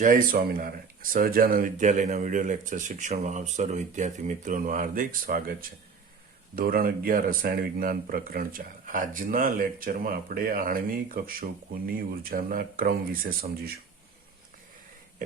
જય સ્વામિનારાયણ. સહજાનંદ વિદ્યાલયના video lecture શિક્ષણમાં આપ સર્વ વિદ્યાર્થી મિત્રોનું હાર્દિક સ્વાગત છે. ધોરણ 11 રસાયણ વિજ્ઞાન પ્રકરણ 4. આજના લેક્ચરમાં આપણે આણ્વિક કક્ષકોની ઉર્જાના ક્રમ વિશે સમજીશું.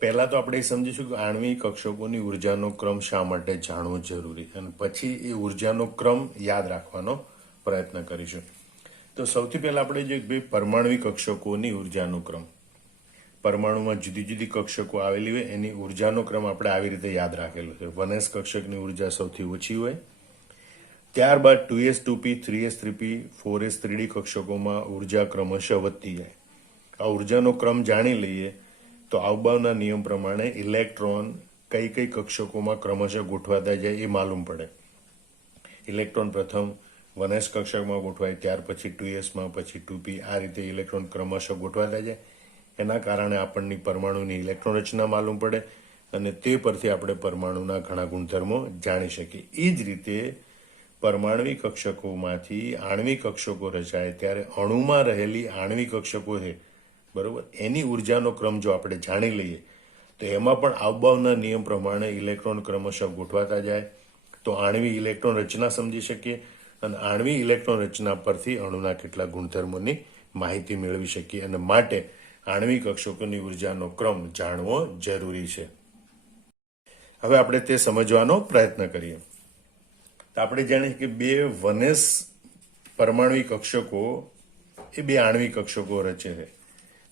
પહેલા તો આપણે સમજીશું કે આણ્વિક કક્ષકોની ઉર્જાનો ક્રમ શા માટે જાણવો જરૂરી, અને પછી એ ઉર્જાનો ક્રમ યાદ રાખવાનો પ્રયત્ન કરીશું. તો સૌથી પહેલા આપણે જોઈએ પરમાણ્વિક કક્ષકોની ઉર્જાનો ક્રમ. પરમાણુમાં જુદી જુદી કક્ષકો આવેલી હોય એની ઉર્જાનો ક્રમ આપણે આવી રીતે યાદ રાખેલો છે. 1s કક્ષકની ઉર્જા સૌથી ઓછી હોય, ત્યારબાદ 2s 2p 3s 3p 4s 3d કક્ષકોમાં ઉર્જા ક્રમશઃ વધતી જાય. આ ઉર્જાનો ક્રમ જાણી લઈએ તો આવબાવના નિયમ પ્રમાણે ઇલેક્ટ્રોન કઈ કઈ કક્ષકોમાં ક્રમશઃ ગોઠવાતા જાય એ માલુમ પડે. ઇલેક્ટ્રોન પ્રથમ 1s કક્ષકમાં ગોઠવાય, ત્યાર પછી 2s માં, પછી 2p, આ રીતે ઇલેક્ટ્રોન ક્રમશઃ ગોઠવાતા જાય. એના કારણે આપણને પરમાણુની ઇલેક્ટ્રોન રચના માલુમ પડે અને તે પરથી આપણે પરમાણુના ઘણા ગુણધર્મો જાણી શકીએ. એ જ રીતે પરમાણ્વિક કક્ષકોમાંથી આણ્વિક કક્ષકો રચાય ત્યારે અણુમાં રહેલી આણ્વિક કક્ષકો છે, બરોબર, એની ઉર્જાનો ક્રમ જો આપણે જાણી લઈએ તો એમાં પણ આવબાવના નિયમ પ્રમાણે ઇલેક્ટ્રોન ક્રમશઃ ગોઠવાતા જાય. તો આણ્વિક ઇલેક્ટ્રોન રચના સમજી શકીએ અને આણ્વિક ઇલેક્ટ્રોન રચના પરથી અણુના કેટલાક ગુણધર્મોની માહિતી મેળવી શકીએ, અને માટે આણ્વિક કક્ષકોની ઉર્જાનો ક્રમ જાણવો જરૂરી છે. હવે આપણે તે સમજવાનો પ્રયત્ન કરીએ. તો આપણે જાણીએ કે બે 1s પરમાણ્વિક કક્ષકો એ બે આણ્વિક કક્ષકો રચે છે,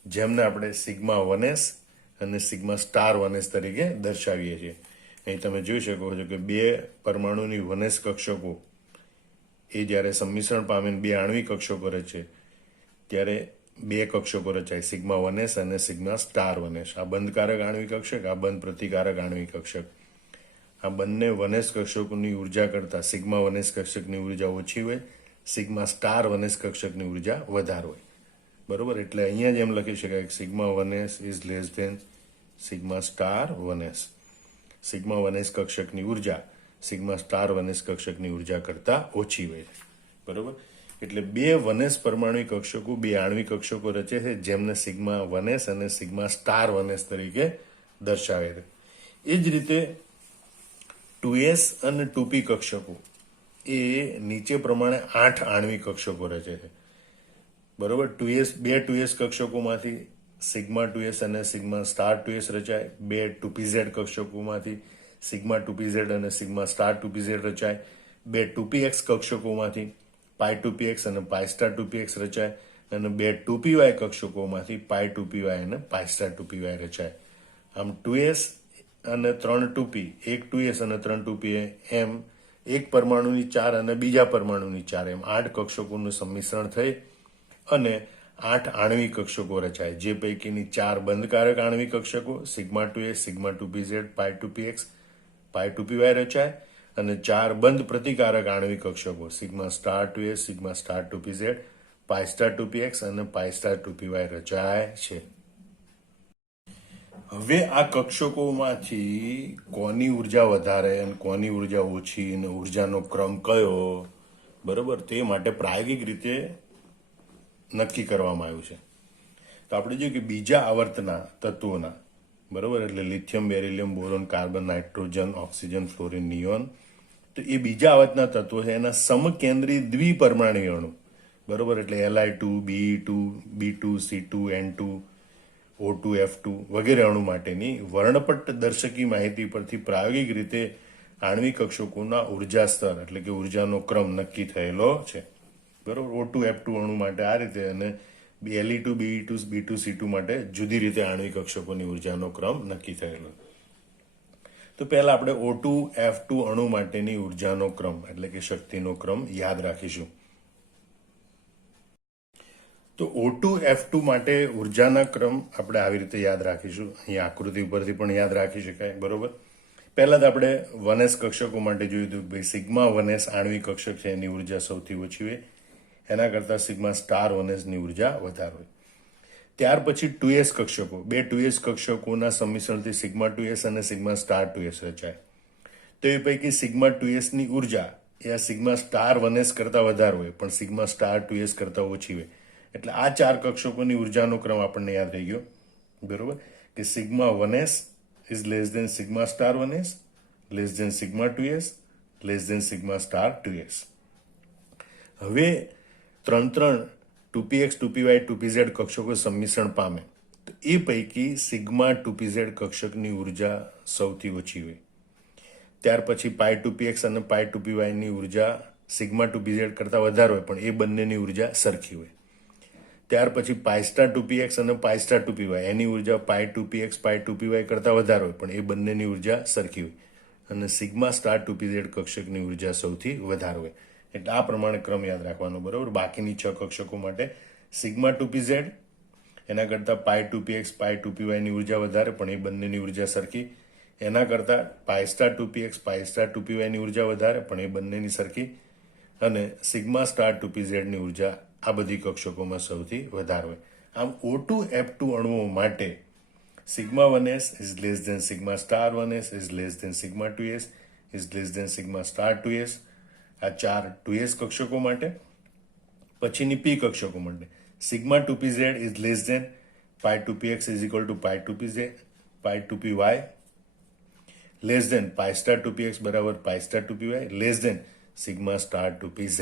જેમને આપણે સિગ્મા 1s અને સિગ્મા સ્ટાર 1s તરીકે દર્શાવીએ છીએ. અહીં તમે જોઈ શકો છો કે બે પરમાણુની 1s કક્ષકો એ જ્યારે સંમિશ્રણ પામીને બે આણ્વિક કક્ષકો રચે ત્યારે બે કક્ષકો રચાય, સિગ્મા 1s અને સિગ્મા સ્ટાર 1s. આ બંધકારક આણ્વિક કક્ષક, આ બંધ પ્રતિકારક આણ્વિક કક્ષક. આ બંને 1s કક્ષકોની ઉર્જા કરતા સિગ્મા 1s કક્ષકની ઉર્જા ઓછી હોય, સિગ્મા સ્ટાર 1s કક્ષકની ઉર્જા વધારે હોય, બરોબર. એટલે અહીંયા જ એમ લખી શકાય કે sigma 1s is less than sigma star 1s. Sigma 1s કક્ષકની ઉર્જા સિગ્મા સ્ટાર 1s કક્ષકની ઉર્જા કરતા ઓછી હોય, બરોબર. એટલે બે 1s પરમાણ્વિક કક્ષકો બે આણ્વિક કક્ષકો રચે છે, જેમને સિગ્મા 1s અને સિગ્મા સ્ટાર 1s તરીકે દર્શાવે છે. એ જ રીતે 2s અને 2p કક્ષકો એ નીચે પ્રમાણે 8 આણ્વિક કક્ષકો રચે છે, બરોબર. બે 2s કક્ષકોમાંથી સિગ્મા 2s અને સિગ્મા સ્ટાર 2s રચાય. બે 2pz કક્ષકોમાંથી સિગ્મા 2pz અને સિગ્મા સ્ટાર 2pz રચાય. બે 2px કક્ષકોમાંથી પાઈ 2px અને પાઈ સ્ટાર 2px રચાય, અને બે 2py કક્ષકોમાંથી પાઈ 2py અને પાઈ સ્ટાર 2py રચાય. આમ 2s અને 3 2p, એક 2s અને 3 2p એમ એક પરમાણુની 4 અને બીજા પરમાણુની 4 એમ 8 કક્ષકોનું સંમિશ્રણ થઈ અને 8 આણ્વિક કક્ષકો રચાય, જે પૈકીની 4 બંધકારક આણ્વિક કક્ષકો સિગ્મા 2s, સિગ્મા 2pz, પાઈ 2px, પાઈ 2py રચાય, અને 4 બંધ પ્રતિકારક આણ્વિક કક્ષકો sigma star 2s, sigma star 2pz, pi star 2px અને પાઈ સ્ટાર 2py રચાય છે. હવે આ કક્ષકોમાંથી કોની ઉર્જા વધારે અને કોની ઉર્જા ઓછી અને ઉર્જાનો ક્રમ કયો, બરોબર, તે માટે પ્રાયોગિક રીતે નક્કી કરવામાં આવ્યું છે. તો આપણે જોઈએ કે બીજા આવર્તના તત્વોના, બરોબર, એટલે lithium, beryllium, boron, carbon, nitrogen, oxygen, fluorine, neon, તો એ બીજા આવર્તના તત્વો છે એના સમકેન્દ્રી દ્વિપરમાણુ અણુ, બરોબર, એટલે Li2, Be2, B2, C2, N2, O2, F2 વગેરે અણુ માટેની વર્ણપટ્ટ દર્શકી માહિતી પરથી પ્રાયોગિક રીતે આણ્વિક કક્ષકોના ઉર્જા સ્તર એટલે કે ઉર્જાનો ક્રમ નક્કી થયેલો છે, બરોબર. O2, F2 અણુ માટે આ રીતે અને Le2, Be2, B2, C2 માટે જુદી રીતે આણ્વિક કક્ષકોની ઉર્જાનો ક્રમ નક્કી થયેલો. તો પહેલા આપણે O2, F2 અણુ માટેની ઉર્જાનો ક્રમ એટલે કે શક્તિનો ક્રમ યાદ રાખીશું. તો O2, F2 માટે ઉર્જાના ક્રમ આપણે આવી રીતે યાદ રાખીશું. અહીં આકૃતિ ઉપરથી પણ યાદ રાખી શકાય, બરોબર. પહેલા તો આપણે 1s કક્ષકો માટે જોયું હતું ભાઈ સિગ્મા 1s આણ્વિક કક્ષક છે, એની ઉર્જા સૌથી ઓછી હોય, એના કરતાં સિગ્મા સ્ટાર 1s ની ઉર્જા વધારે હોય. ત્યાર પછી 2s કક્ષકો, બે 2s કક્ષકોના સંમિશ્રણથી સિગ્મા 2s અને સિગ્મા સ્ટાર 2s રચાય. તો એ પૈકી સિગ્મા 2s ની ઉર્જા એ આ સિગ્મા સ્ટાર 1s કરતાં વધારે હોય, પણ સિગ્મા સ્ટાર 2s કરતાં ઓછી હોય. એટલે આ 4 કક્ષકોની ઉર્જાનો ક્રમ આપણને યાદ રહી ગયો, બરોબર. કે sigma 1s is less than sigma star 1s, less than sigma 2s, less than sigma star 2s. હવે ત્રણ 2px 2py 2pz કક્ષકો સંમિશ્રણ પામે તો એ પૈકી સિગ્મા 2pz કક્ષકની ઉર્જા સૌથી ઓછી હોય. ત્યાર પછી પાઈ 2px અને પાઈ 2py ની ઉર્જા સિગ્મા 2pz કરતા વધારે હોય પણ એ બંનેની ઉર્જા સરખી હોય. ત્યાર પછી પાઈ સ્ટાર 2px અને પાઈ સ્ટાર 2py એની ઉર્જા પાઈ 2px પાઈ 2py કરતા વધારે હોય પણ એ બંનેની ઉર્જા સરખી હોય. અને સિગ્મા સ્ટાર 2pz કક્ષકની ઉર્જા સૌથી વધારે હોય. એટલે આ પ્રમાણે ક્રમ યાદ રાખવાનો, બરોબર. બાકીની 6 કક્ષકો માટે સિગ્મા 2pz એના કરતાં પાઈ 2px પાઈ 2py ની ઉર્જા વધારે પણ એ બંનેની ઉર્જા સરખી. એના કરતાં પાઈ સ્ટાર 2px પાઈ સ્ટાર 2py ની ઉર્જા વધારે પણ એ બંનેની સરખી. અને સિગ્મા સ્ટાર 2pz ની ઉર્જા આ બધી કક્ષકોમાં સૌથી વધારે હોય. આમ O2 F2 અણુઓ માટે sigma 1s is less than sigma star 1s is less than sigma 2s is less than sigma star 2s. આ 4 2s કક્ષકો માટે. પછીની p કક્ષકો માટે sigma 2pz is less than pi 2px is equal to pi 2pz pi 2py, less than pi star 2px બરાબર pi star 2py, less than sigma star 2pz.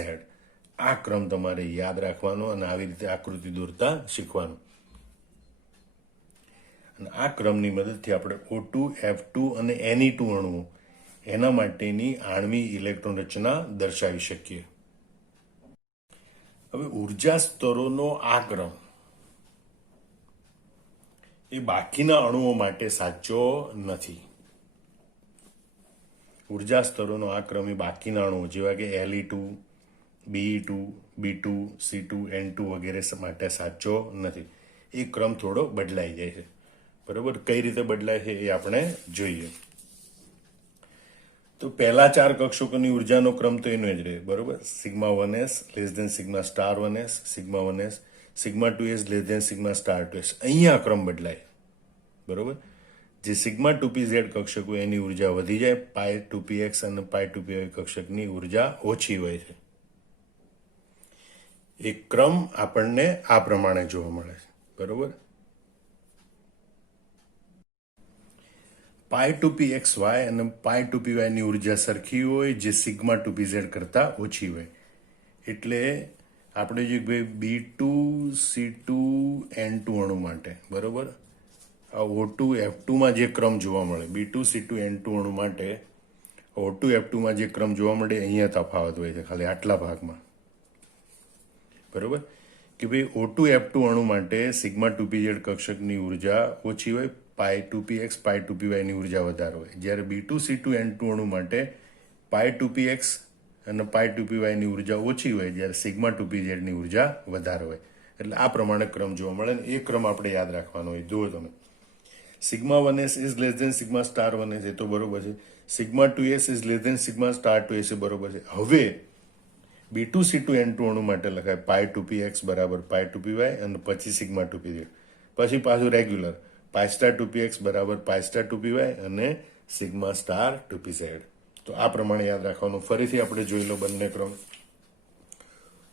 આ ક્રમ તમારે યાદ રાખવાનો અને આવી રીતે આકૃતિ દોરતા શીખવાનું. અને આ ક્રમની મદદથી આપણે O2 F2 અને Ne2 અણુઓ એના માટેની આણ્વિક ઇલેક્ટ્રોન રચના દર્શાવી શકીએ. હવે ઉર્જા સ્તરોનો આ ક્રમ એ બાકીના અણુઓ માટે સાચો નથી. ઉર્જા સ્તરોનો આ ક્રમ એ બાકીના અણુઓ જેવા કે Le2, Be2, B2, C2, N2 વગેરે માટે સાચો નથી. એ ક્રમ થોડો બદલાઈ જાય છે, બરોબર. કઈ રીતે બદલાય છે એ આપણે જોઈએ. તો પહેલા 4 કક્ષકોની ઉર્જાનો ક્રમ તો એનો જ રહે, બરોબર. Sigma 1s less than sigma star 1s, sigma 1s sigma 2s less than sigma star 2s. અહીંયા ક્રમ બદલાય, બરોબર. જે સિગ્મા 2pz કક્ષકો એની ઉર્જા વધી જાય, પાઈ 2px અને પાઈ 2py કક્ષકની ઉર્જા ઓછી હોય છે. એક ક્રમ આપણને આ પ્રમાણે જોવા મળે છે, બરોબર. પાઈ 2pxy અને પાઈ 2py ની ઉર્જા સરખી હોય જે સિગ્મા 2pz કરતા ઓછી હોય. એટલે આપણે જે B2 C2 N2 અણુ માટે, બરોબર, આ O2 F2 માં જે ક્રમ જોવા મળે, B2 C2 N2 અણુ માટે O2 F2 માં જે ક્રમ જોવા મળે અહીંયા તફાવત હોય છે, ખાલી આટલા ભાગમાં, બરોબર. કે ભાઈ O2 F2 અણુ માટે સિગ્મા 2pz કક્ષકની ઉર્જા ઓછી હોય, પાઈ 2px પાઈ 2py ની ઉર્જા વધારે હોય. જ્યારે B2 C2 N2 અણુ માટે પાઈ 2px અને પાઈ 2py ની ઉર્જા ઓછી હોય, જ્યારે સિગ્મા 2pz ની ઉર્જા વધારે હોય. એટલે આ પ્રમાણે ક્રમ જોવા મળે ને એ ક્રમ આપણે યાદ રાખવાનો હોય. જુઓ તમે, sigma 1s is less than sigma star 1s એ તો બરોબર છે. Sigma 2s is less than sigma star 2s એ બરોબર છે. હવે B2 C2 N2 અણુ માટે લખાય પાઈ 2px બરાબર પાઈ 2py અને પછી સિગ્મા 2pz. પછી પાછું રેગ્યુલર પાઈ સ્ટાર 2px બરાબર પાઈ સ્ટાર 2py અને સિગ્મા સ્ટાર 2pz. તો આ પ્રમાણે યાદ રાખવાનું. ફરીથી આપણે જોઈ લો બંને ક્રમ.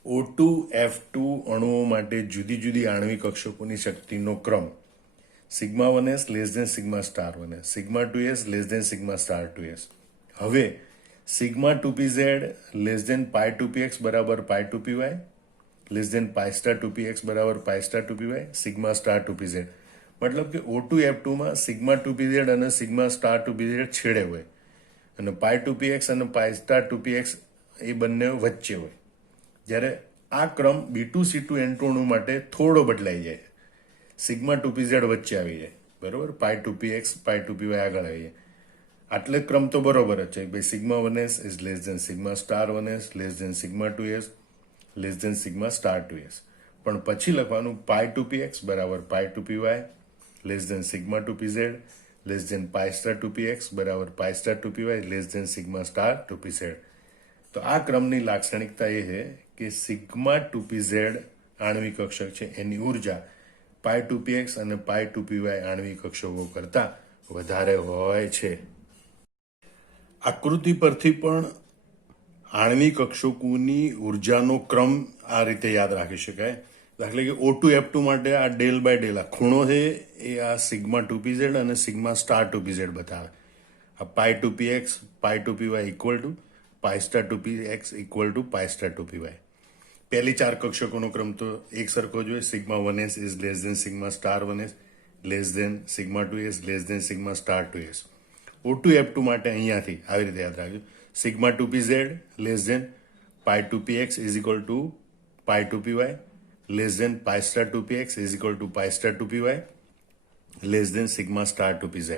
O2 F2 અણુઓ માટે જુદી જુદી આણ્વિક કક્ષકોની શક્તિનો ક્રમ sigma 1s less than sigma star 1s, sigma 2s less than sigma star 2s. હવે sigma 2pz less than pi 2px બરાબર pi 2py, less than pi star 2px બરાબર pi star 2py, sigma star 2pz. મતલબ કે O2 F2 માં sigma 2pz અને sigma star 2pz છેડે હોય અને પાઈ 2px અને પાઈ સ્ટાર 2px એ બંને વચ્ચે હોય. જ્યારે આ ક્રમ B2 C2 N2 અણુ માટે થોડો બદલાઈ જાય, સિગ્મા 2pz વચ્ચે આવી જાય, બરોબર. પાઈ 2px પાઈ 2py આગળ આવી જાય. આટલે ક્રમ તો બરોબર જ છે. ભાઈ sigma 1s is less than sigma star 1s less than sigma 2s less than sigma star 2s. પણ પછી લખવાનું પાઈ 2px બરાબર pi 2py less than sigma 2pz less than pi star 2px બરાબર pi star 2py less than sigma star 2pz. તો આ ક્રમની લાક્ષણિકતા એ છે કે સિગ્મા 2pz આણ્વિક કક્ષક છે એની ઉર્જા પાઈ 2px અને પાઈ 2py આણ્વિક કક્ષકો કરતા વધારે હોય છે. આકૃતિ પરથી પણ આણ્વિક કક્ષકોની ઉર્જાનો ક્રમ આ રીતે યાદ રાખી શકાય દાખલા કે O2F2 માટે આ ડેલ બાય ડેલ આ ખૂણો છે એ આ સિગ્મા 2pz અને સિગ્મા સ્ટાર 2pz બતાવે. આ pi 2px pi 2py equal to pi star 2px equal to pi star 2py. પહેલી 4 કક્ષકોનો ક્રમ તો એક સરખો જોઈએ. Sigma 1s is less than sigma star 1s less than sigma 2s less than sigma star 2s. O2F2 માટે અહીંયાથી આવી રીતે યાદ રાખજો. Sigma 2pz less than pi 2px is equal to pi 2py less than pi star 2px is equal to pi star 2py less than sigma star 2pz.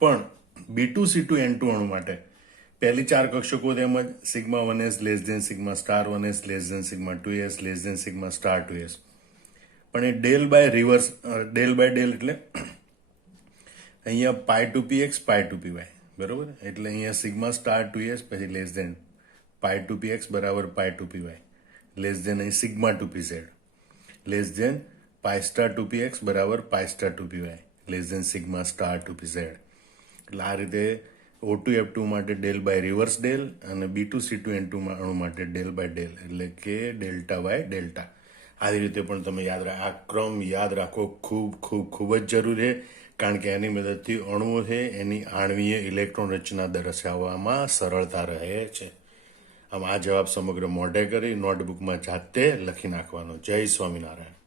પણ B2C2 N2 અણુ માટે પહેલી 4 કક્ષકો તેમજ sigma 1s less than sigma star 1s less than sigma 2s less than sigma star 2s. પણ એ del by reverse del by del એટલે અહીંયા પાઈ 2px પાઈ 2py બરોબર. એટલે અહીંયા સિગ્મા સ્ટાર 2s પછી લેસ દેન પાઈ 2px બરાબર pi 2py less than અહીં sigma 2pz less than pi star 2px બરાબર pi star 2py less than sigma star 2pz. એટલે આ રીતે O2F2 માટે ડેલ બાય રિવર્સ ડેલ અને B2C2 N2 અણુ માટે ડેલ બાય ડેલ એટલે કે ડેલ્ટા બાય ડેલ્ટા. આવી રીતે પણ તમે યાદ રાખો. આ ક્રમ યાદ રાખવો ખૂબ ખૂબ ખૂબ જ જરૂરી છે, કારણ કે એની મદદથી અણુઓ છે એની આણ્વીય ઇલેક્ટ્રોન રચના દર્શાવવામાં સરળતા રહે છે. આમ આ જવાબ સમગ્ર મોઢે કરી નોટબુકમાં જાતે લખી નાખવાનો. જય સ્વામિનારાયણ.